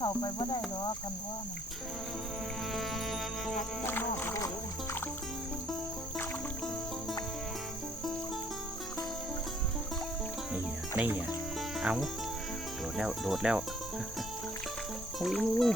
เข้าไปบ่ได้ดอกันว่านั่นข้างนอกก็ได้เลยนี่อะนี่อะเอาโดดแล้วโดดแล้วโอ้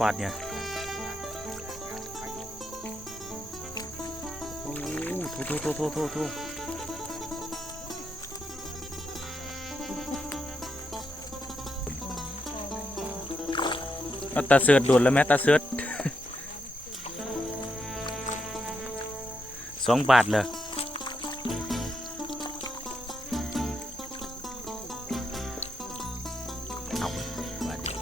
บาดเนี่ยโอ้โถโถโถโถโถ ตาเสือดโดดแล้วแม่ตาเสือดสองบาทเลยเอาบาทเดียว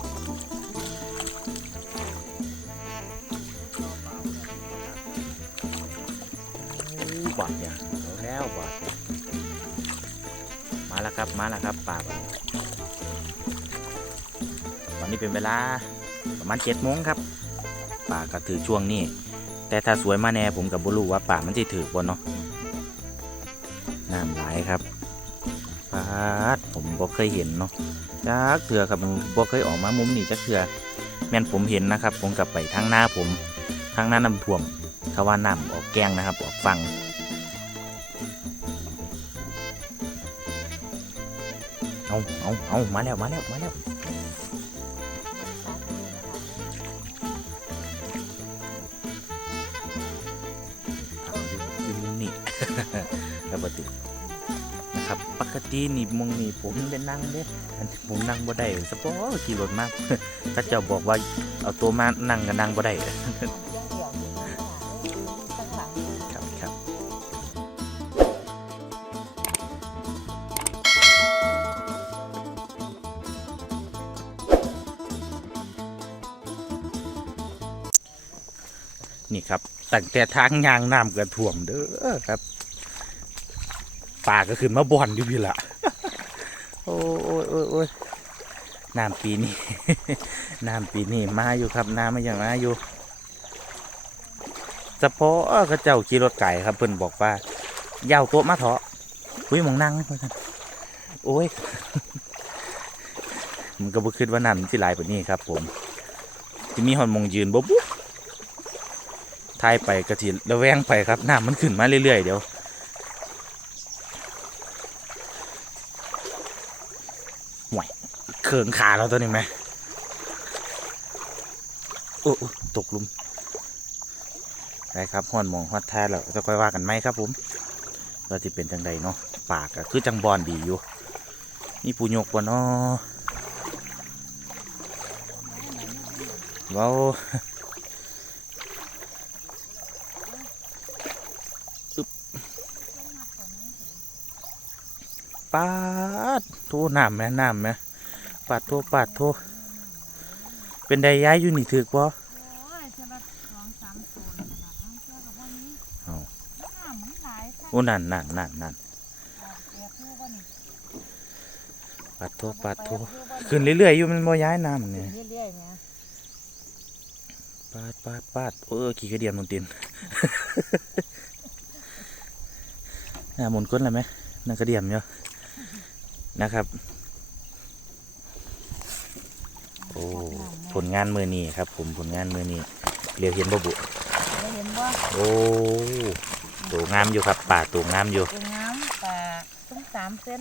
โอ้บาทเนี่ยเอาแล้วบาทมาแล้วครับมาแล้วครับป่าตอนนี้เป็นเวลา ประมาณเจ็ดโมงครับป่าก็ถือช่วงนี้ แต่ถ้าสวยมาแน่ผมกับบุรู้ว่าป่ามันจะถือบนเนาะน้ำไหลครับปาดผมบ่เคยเห็นเนาะจักเถื่อครับมันบ่เคยออกมามุมนี้จักเถื่อแม่นผมเห็นนะครับ ผมกลับไปทางหน้าผมทางหน้าน้ำท่วมเขาว่าน้ำออกแกงนะครับ ออกฟังเอาเอาเอามาแล้วมาแล้วมาแล้ว กตินี่มองนี่ผมได้นั่งเด้อันผมนั่งบ่ได้สปอขี่รถมากถ้าเจ้าบอกว่าเอาตัวมานั่งก็นั่งบ่ได้นี่ครับตั้งแต่ทางยางน้ำกระท่วมเด้อครับป่าก็ขึ้นมาบ่อนอยู่พี่ละ โอ้ยโอ้ยโอ้ยโอ้น้ำปีนี้ น้ำปีนี้มาอยู่ครับ น้ำมาอย่างมาอยู่เฉพาะเขาเจ้าขี่รถไก่ครับเพิ่นบอกว่ายาวโต๊ะมาเถอะอุ้ยมองนั่งว่าซั่นโอ้ยมันก็บ่คิดว่าน้ำมันสิหลายกว่านี้ครับ ผมที่มีหอนมองยืนบ่บุ๊ทายไปกระทิระแวงไปครับน้ำมันขึ้นมาเรื่อยๆเดี๋ยวห่วย เขิงขาเราตัวนี้ไหมโอ้โอ้ตกลุมได้ครับหอนมองฮอดแท้แล้วจะค่อยว่ากันไหมครับผมว่าที่เป็นจังใดเนาะปากก็คือจังบอนดีอยู่นี่ปูยกวะเนาะเว้าปาดโทน้ำแม่น้ำแม่ ปาดโทปาดโทเป็นไดย้ายอยู่นี่ถือกบ่โอ้ยเท่าละสองสามคนนั่นล่ะเอาเท่ากับว่านี้เอาน้ำมันหลายค่ะโอ้นั่นนั่นนั่นนั่นแปลกอยู่บ่นี่ปาดโทปาดโทแปลกอยู่บ่นี่ขึ้นเรื่อยๆอยู่มันบ่ย้ายน้ำเนี่ยเรื่อยๆเนี่ยปาดปาดปาดเออขี่กระเดียมนนตินน่าหมุนก้นเลยไหมน่ากระเดียมเนาะนะครับ โอ้ ผลงานมือนี้ครับ ผมผลงานมือนี้เรียวเห็นบ่บุได้เห็นบ่โอ้ตัวงามอยู่ครับ ป่าตัวงามอยู่เป็นงามป่าต้องสามเส้น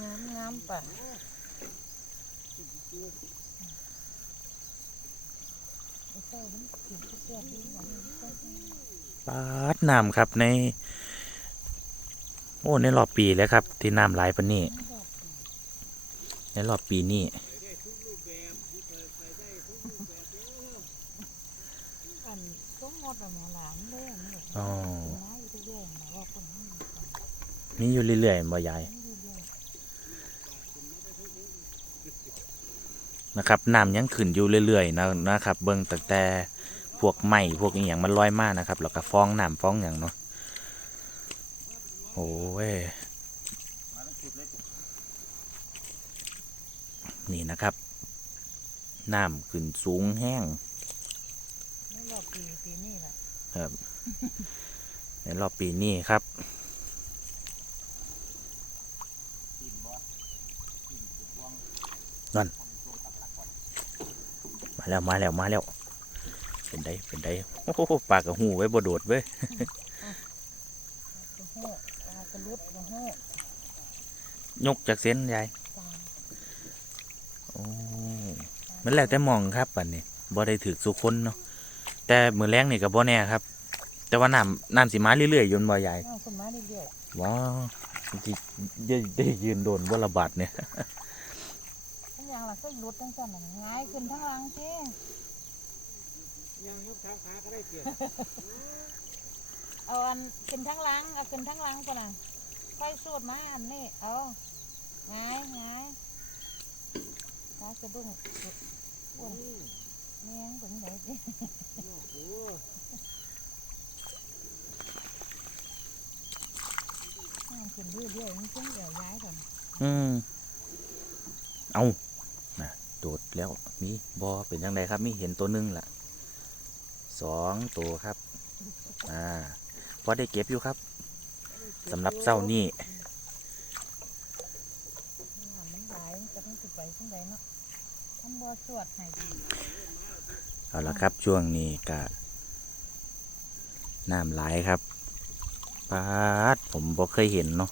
งามงามป่าปาดน้ำครับใน โอ้ในรอบปีแล้วครับ ที่น้ำไหลายปานนี้ในรอบปีนี้ อัน ก็งดอะหมอหลานเลยอันนี้อ๋อไม้อยู่เรื่อยๆนะว่าคนนี้มีอยู่เรื่อยๆบ่ยายเรื่อยนะครับน้ำยังขึ้นอยู่เรื่อยๆนะนะครับ เบิ่งตั้งแต่พวกไม้พวกอหย่างมันลอยมานะครับแล้วก็ฟ้องน้ำฟ้องอย่างเนาะโอ้ยนี่นะครับน้ำขึ้นสูงแห้ง ๆนี่รอบปีปีนี้แหละ ครับ ในรอบปีนี้ครับนั่นมาแล้วมาแล้วมาแล้ว เป็นได้เป็นไดโอ้โหปากกระหูไว้บ่โดดเว้ยยกจากเส้นยายปลาโอ้มันแล้วแต่มองครับปันนี้บ่ได้ถือสุคนเนาะ แต่มือแรงนี่ก็บ่แน่ครับ แต่ว่าน้ำน้ำสิมาเรื่อยๆอยนบ่ยายเอาขึ้นมาเรื่อยว้าวที่ได้ได้ยืนโดนบ่ระบาดเนี่ยๆทั้งอย่างละก็ลุดทั้งสั่นน่ะง่ายขึ้นทั้งหลังเจ้ยังยกเท้าขาก็ได้เกียรเอาอันขึ้นทั้งหลังเอาขึ้นทั้งหลังก่อนน่ะค่อยสูดมาอันนี้เอาง่ายง่ายปลากระดุ้งอ้วน แม่งถึงไหนดิโอ้น้ำขึ้นเรื่อยๆมันขึ้นเดี๋ยวย้ายก่อนอืมเอาน่ะโดดแล้วมีบอเป็นยังไงครับ มีเห็นตัวหนึงล่ะสองตัวครับ อ่าพอได้เก็บอยู่ครับสำหรับเจ้านี่น้ำมันไหลมันจะมันสิไปขึ้นไปเนาะทำบ่อสวดให้ดี เอาละครับช่วงนี้กะน้ำไหลครับปาดผมบ่เคยเห็นเนาะ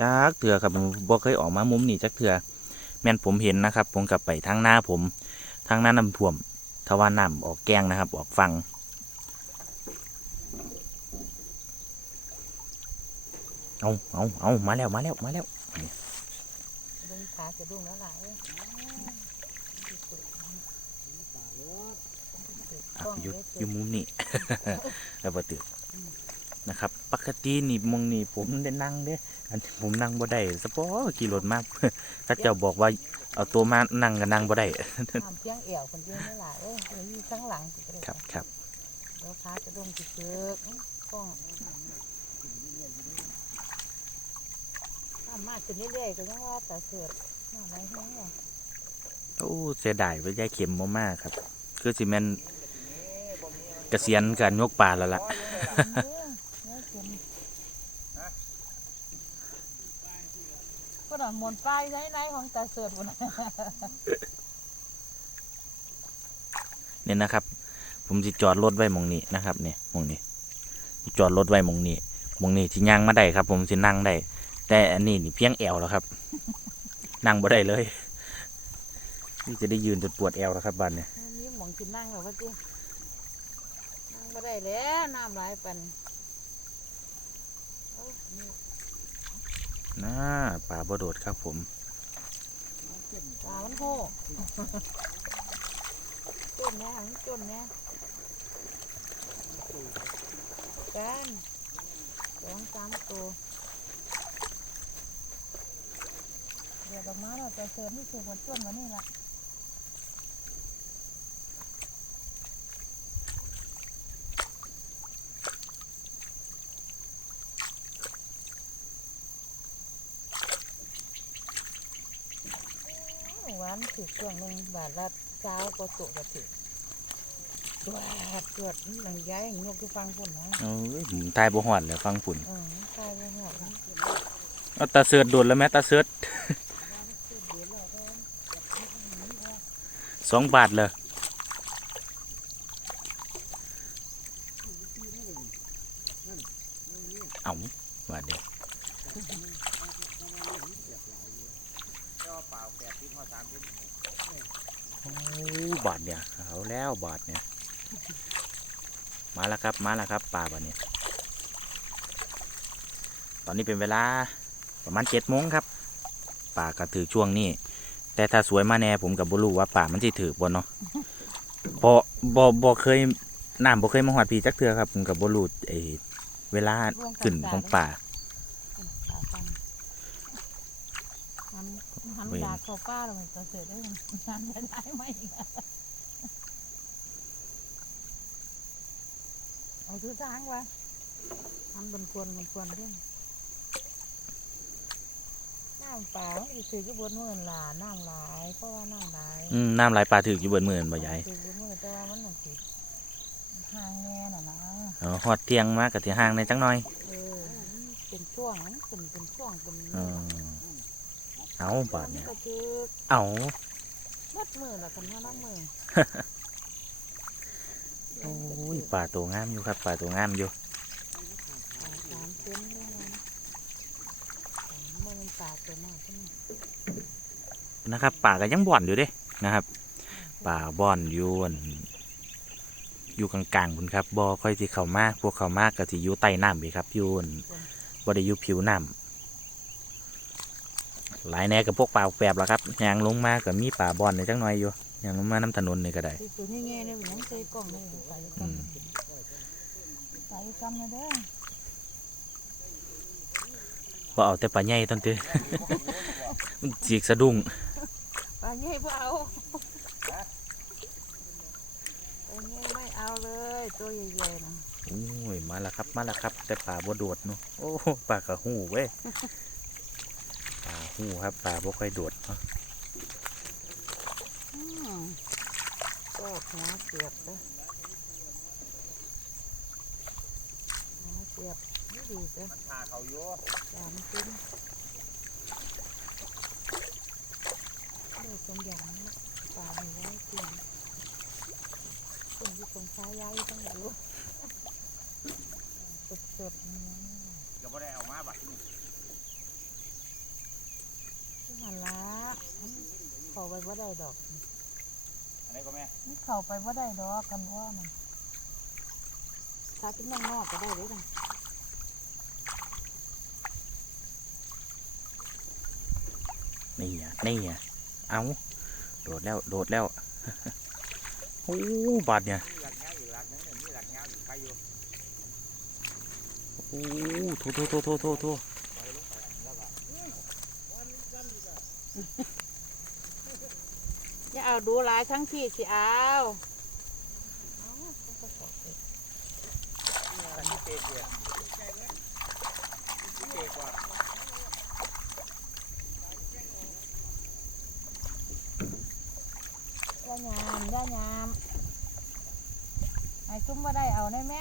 จักเถื่อครับบ่เคยออกมามุมนี้จักเถื่อแม่นผมเห็นนะครับ ผมกลับไปทางหน้าผมทางหน้าน้ำท่วมทว่าน้ำออกแกงนะครับ ออกฟังเอาเอาเอามาแล้วมาแล้วมาแล้วดึงขากระดุ้งแล้วล่ะเอ้ย อะอยู่อยู่มุมนี้แล้วบ่ตื่นนะครับ ปกตินี่มองนี่ผมได้นั่งเด้อันนี้ผมนั่งบ่ได้สปอขี่รถมากถ้าเจ้าบอกว่าเอาตัวมานั่งก็นั่งบ่ได้น้ำเพียงเอวคนเดียวนี่ล่ะเอ้ยเดี๋ยวอยู่ข้างหลังสิก็ได้ครับครับเดี๋ยวขากระดุ้งสิเชือกกล้องทำมาขึ้นเรื่อยๆก็ยังว่าแต่เสือกมาอะไรแห้งอะโอ้เสียดายว่ายายเข็มบ่มากครับ คือสิแม่น เกษียณการยกปลาแล้วล่ะเออเนี่ยขึ้นก็ดอนมนต์ป้ายไหนๆของตาเสือกบุญเนี่ยนะครับ ผมสิจอดรถไว้หมองนี้นะครับเนี่ยหมองนี้สิจอดรถไว้หมองนี้หมองนี้สิย่างมาได้ครับ ผมสินั่งได้ แต่อันนี้นี่เพียงแอวแล้วครับ นั่งบ่ได้เลย นี่จะได้ยืนจนปวดแอวแล้วครับบัดเนี่ยนี่หมองกินนั่งเหรอวะจี นั่งไม่ได้แล้วน้ำไหลายปันโอ้ยนี่น่าปลาบ่โดดครับผม ปลามันโหจนเนี่ยมันจนเนี่ยกันสองสามตัวเดี๋ยวออกมาเราจะเสริมนี่ถูกมันจนมานี่ละานถือเครื่องหนึ่งบาทละเช้าก็ตัวก็ถือตรวจตรวจหนังย้ายอย่างนกที่ฟังพุ่นนะเอ้ยผมทายบ่หอดเลยฟังฝุ่นเออใช่ไม่หอดนะเอาตาเสือดโดดแล้วแม่ตาเสือดสองบาทเลยเอาบาทเดียว เปล่าแปดสิบห้าสามสิบ โอ้บาทเนี่ยเอาแล้วบาทเนี่ย มาแล้วครับมาแล้วครับปลาบาทเนี่ยตอนนี้เป็นเวลาประมาณเจ็ดโมงครับป่าก็ถือช่วงนี้ แต่ถ้าสวยมาแน่ผมกับบุรู้ว่าป่ามันสิถือบนเนาะบอบอบอเคยน้ำบอเคยมาหอดพีจักเทือครับผมกับบุรู้ไอเวลาขึ้นของป่าปลาฟังมันหันเว้ยดาเข้าป้าเราไม่ตัวเสือได้มันจะได้ไหมอีกอะ เอาซื้อช้างวะทำบนควรบนควรเรื่องน้ำป่าอีสือก็บนมือหลาน้ำหลายเพราะว่าน้ำหลายอืมน้ำไหลปลาถืออยู่เบิดมือนั่นบ่ยายสือบนมือแต่ว่ามันหนักสิห่างแน่น่ะนะเอาหอดเทียงมากกับที่ห่างในจังหน่อยเออเป็นช่วงมันเป็นเป็นช่วงเป็นเออเอาบาทเนี่ยก็คือเอามัดมือละกันว่าน้ำมือ ป่าตัวงามอยู่ครับป่าตัวงามอยู่สามเส้นเลยนะมันป็นปลาตัวน้อยขึ้นะครับป่าก็ยังบ่อนอยู่เด้นะครับ ป่าบ่อนอยู่อั่นอยู่กลางๆคุณครับบ่อค่อยสิเข้ามาพวกเข้ามาก็สิอยู่ใต้น้ำไปครับอยู่อั่นบ่ได้อยู่ผิวน้ำหลายแน่กับพวกปลาแปบแล้วครับยางลงมาก็มีป่าบ่อนในจังหน่อยอยู่ ยางลงมาน้ำถนนนี่ก็ได้ที่ตัวนี้แง่เนี่ยมันยังใส่กล่องเลยใส่กล่อืองมใส่กล่องเลยเด้อบ่เอาแต่ปลาใหญ่ต้นเตื้อมันจีกสะดุ้งปลาแง่ไม่เอาปลาแง่ไม่เอาเลยตัวใหญ่ๆนะโอ้ยมาแล้วครับมาแล้วครับ แต่ปลาบ่โดดเนาะโอ้ปลากระหูเว้ยปลาหูครับปลาบ่ค่อยโดดเนาะ อืม ก็หัวเสียบเลยหัวเสียบนี่ดีจ้ะมันพาเขาอยู่สามชิ้นเลือกเป็นอย่างนี้ปลาไม่ไว้กินคนที่สงสัยย้ายต้องรู้สดๆเนื้อก็บ่ได้เอามาบัดนี้ที่มันละเข้าไปว่าได้ดอก อันนี้ก็แม่นี่เข้าไปว่าได้ดอกกันว่ามันถ้ากินน้องนอกก็ได้เลยนะนี่อะนี่อะเอาโดดแล้วโดดแล้วโอ้บาดเนี่ยมีหลักเงาอีกหลักนึงเนี่ยมีหลักเงาอีกใครอยู่โอ้โถโถโถโถโถ โถอย่าเอาดูหลายทั้งที่สิเอาอันนี้เตเนี่ยเปรตกว่าย่ายามย่ายามไอ้ซุ้มว่าได้เอาได้ไหม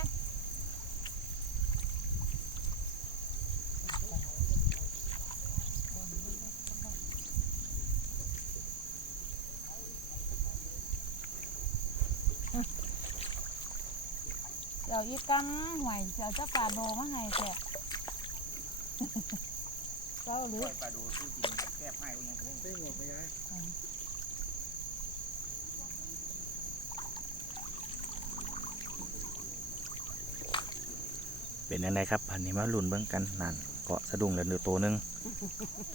เดี๋ยวอีกกังหวยเดี๋ยวเจ้าปลาโดมาให้แท้เจ้าหรือปล่อยปลาดูสู้กินแคบให้คนยังเล่นได้หมดไปย้ายเป็นยังไงครับพันนี้มาลุ้นเบิ่งกันนั่นเกาะสะดุ้งแล้วเดือตัวหนึ่ง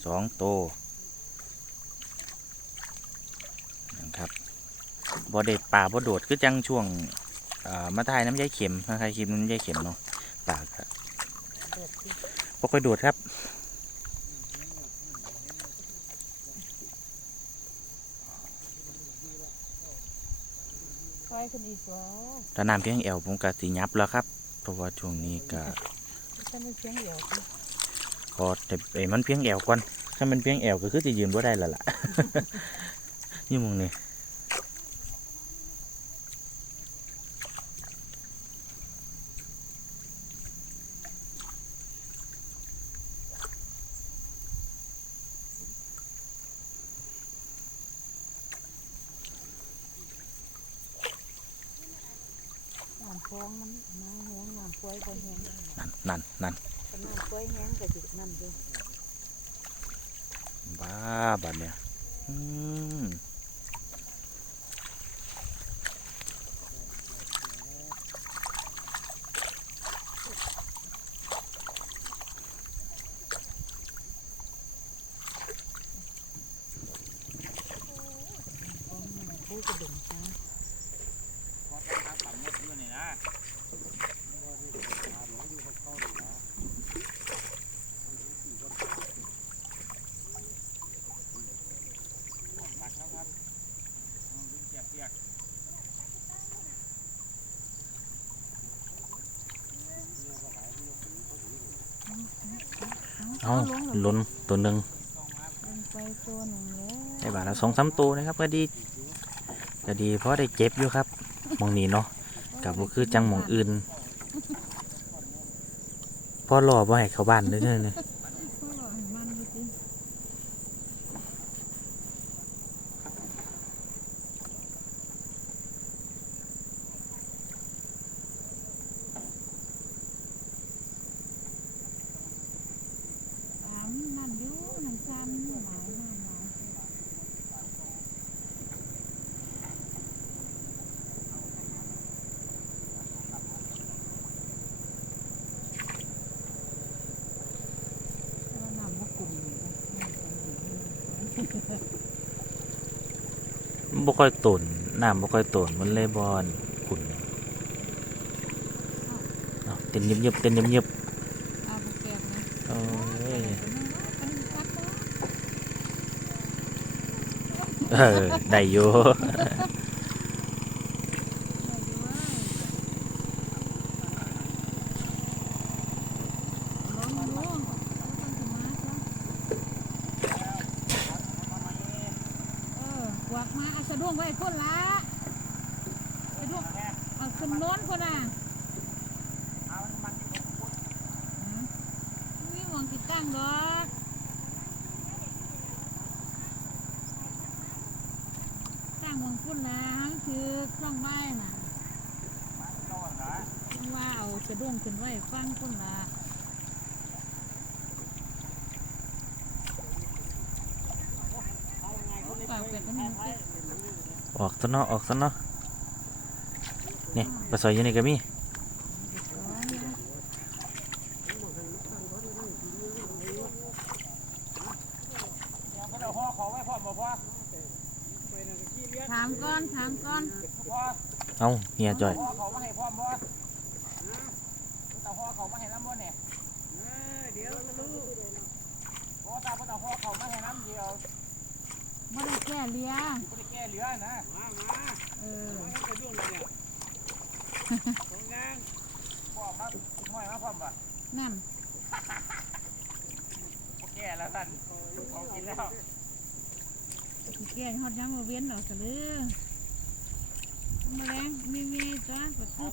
สองตัวนะครับบ่เด็ดป่าบ่โดดคือจังช่วงอ่า มาถ่ายน้ำยายเข็มมาถ่ายคลิปน้ำยายเข็มเนาะป่าก็เดือดที่บ่ค่อยโดดครับไฟขึ้นอีกแล้วถ้าน้ำเพียงแอวผมก็สิยับแล้วครับ เพราะว่าช่วงนี้ก็ฉันไม่เชียงเดียวสิขอแต่ไอ้มันเพียงแอวก่อนถ้ามันเพียงแอวก็คือจะยืนบ่ได้แล้วล่ะ นี่มึงนี่ วงมันน้ำหวงน้ำกล้วยบ่แห้งนั่นนั่นนั่นถ้าน้ำกล้วยแห้งก็จิน้ำด้วยบ้าบัดเนี่ยอืมกระดุมช้าง พอทางต่ำหมดอยู่นี่นะหลักแล้วครับอืมเปียกเปียก เอาลุ้นตัวหนึ่งไปตัวหนึ่งแล้วได้บาทละสองสามตัวนะครับ ก็ดีก็ดีเพราะได้เจ็บอยู่ครับมองนี้เนาะกับก็คือจังมองอื่นพ่อรอบ่ให้เขาบ้านเลยเนี่ย บ่ค่อยตุนน้ำบ่ค่อยตุนมันเลยบอนขุนเต็นเงียบๆเต็นเงียบๆโอ้ยเออได้อยู่ เอาขึ้นโน้นคนน่ะนี่มองติดตั้งดอกตั้งมองพุ่นนะหังคือช่องใบน่ะต้องว่าเอาสะดุ้งขึ้นไว้ฟังพุ่นละออกซะเนาะออกซะเนาะ นี่ปลาซอยอยู่นี่ก็มีเขาจะห่อของไว้พร้อมบ่พ่อถามก่อนถามก่อนพ่อเอ้าเฮียจ่อยห่อเขามาให้พร้อมบ่แต่ห่อเขามาให้น้ำบ่เนี่ยเดี๋ยวรู้โอ้ตาพ่อตาห่อเขามาให้น้ำเดียวไม่ได้แก้เลียไม่ได้แก้เหลือนะ มามาเออจะยุ่งเลยเผลงานพ่อมาห้อยมาพอมปะนั่นแก่แล้วท่านเอากินแล้วแก้ฮอดยังมาเวียนออกกันเลยมาแรงมีมีจ้ะไปทุก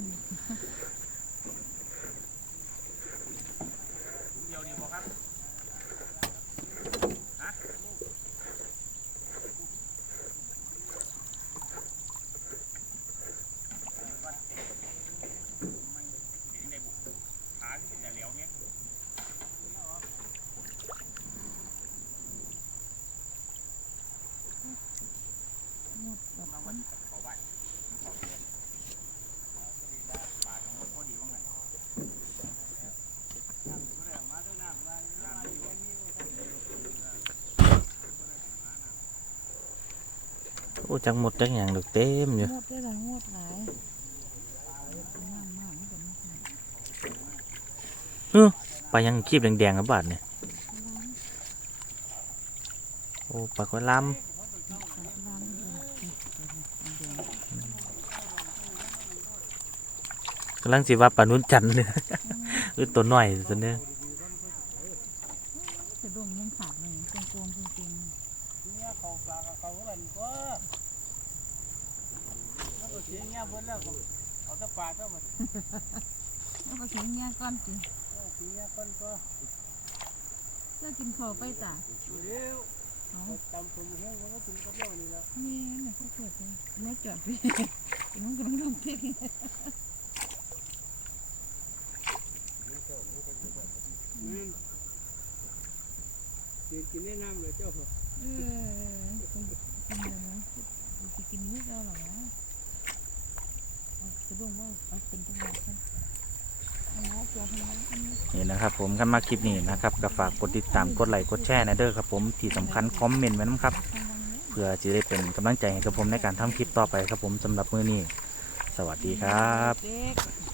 จังหมดจังหยังดอกเต็มอยู่หมดได้ละหมดหลายน้ำมากมันก็ไม่ได้ปลายังคีบแดงๆกับบาดเนี่ยโอ้ปลากระลน้ำมันเองำกำลังสิว่าปลานุ่นจันทร์เลยเออตัวน้อยตัวเนี้ย จะดงยังขาดเลยจงโกงจริง เนี่ยเขาปลาเขากันก็แล้วก็เสียเงี้ยเบิ้ลแล้วก็เอาแต่ปลาเท่ามัน ๆแล้วก็ เสียงเงี้ยก้อนจิเลือกกินข้าวไปจ้ะเร็วเอาตำผมแห้งนก็ถึงกับเรานี่ละนี่นี่เขาเกิดเลยไม่จอดพี่มันกำลังลงเทคกินกินแนะนำเลยเจ้าเออกินกินเลยนะจะกินลูกเราเหรอจะดงว่าเอาเป็นจังหวะกันเอาละเกี่ยวให้มัน นี่นะครับผมกันมาคลิปนี้นะครับก็ฝากกดติดตามกดไลค์กดแชร์นะเด้อครับผมที่สำคัญคอมเมนต์ไว้นะครับเพื่อจะได้เป็นกำลังใจให้กับผมในการทำคลิปต่อไปครับผมสำหรับมื้อนี้ สวัสดีครับ